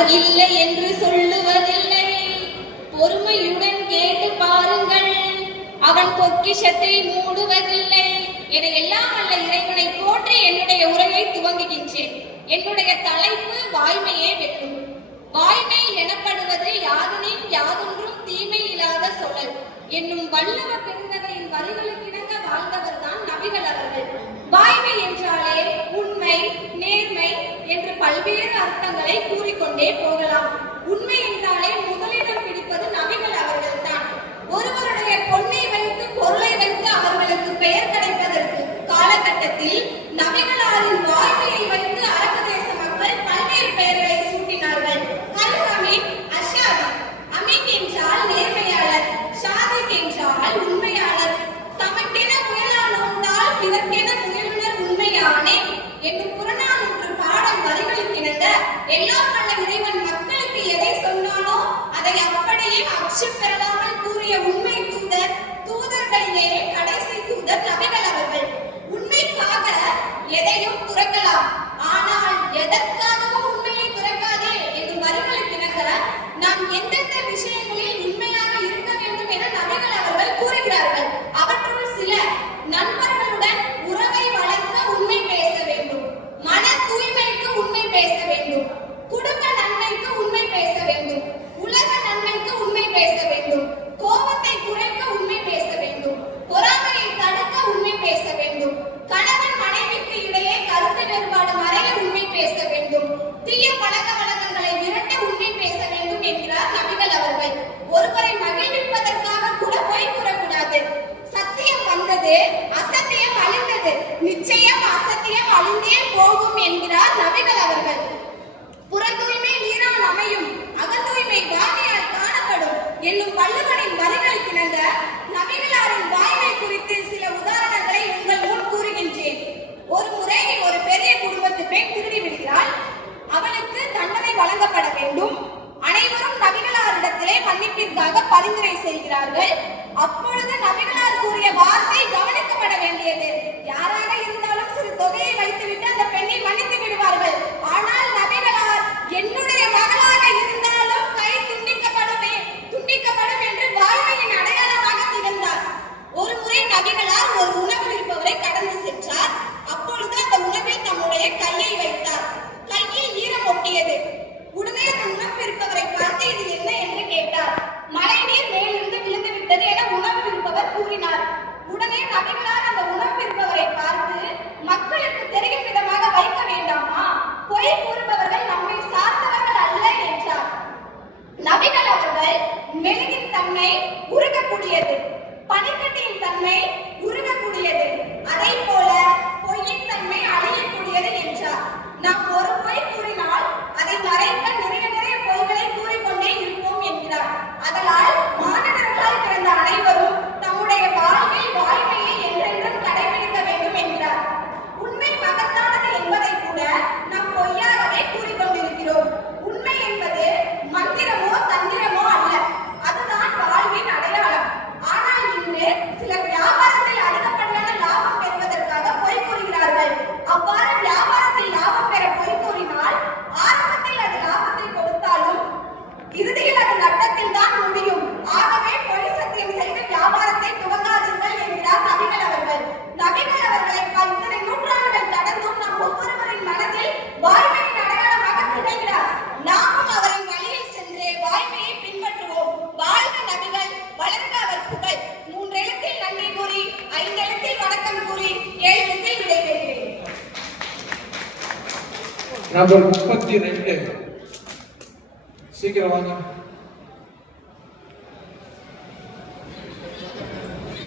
அவர் இல்லை என்று சொல்லுவதில்லை. பொறுமையுடன் கேட்டு பாருங்கள். அவன் பொக்கிஷத்தை மூடுவதில்லை. என எல்லாம் அல்ல இறைவனை போற்றி என்னுடைய உரையை துவங்குகின்றேன். என்னுடைய தலைப்பு வாய்மையே வெல்லும் வாய்மை எனப்படுவது யாதனின் யாதொன்றும் தீமை இல்லாத சொலல் என்னும் வள்ளுவ பெருந்தகையின் வரிகளுக்கிணங்க வாழ்ந்தவர் தான் நபிகள் அவர்கள். கதை கூறிக்கொண்டே போகலாம். ¡El nojo de...! போது அசத்தியம் அழிந்தது. நிச்சயம் அசத்தியம் அழிந்தே போகும் என்கிறார் நபிகள் அவர்கள். புற தூய்மை நீரால் அமையும். அகத்தூய்மை வாகையால் காணப்படும். என்னும் வள்ளுவனின் வரிகளுக்கு இணங்க நபிகளாரின் வாய்மை குறித்து சில உதாரணங்களை உங்கள் முன் கூறுகின்றேன். ஒரு முறை ஒரு பெரிய குடும்பத்து பெண் திருடி விடுகிறாள் அவளுக்கு தண்டனை வழங்கப்பட வேண்டும். அனைவரும் நபிகளாரிடத்திலே மன்னிப்பிற்காக பரிந்துரை செய்கிறார்கள். அப்பொழுது நபிகளார் கூறிய வார நம்பர் முப்பத்தி ரெண்டு சீக்கிரம் வாங்க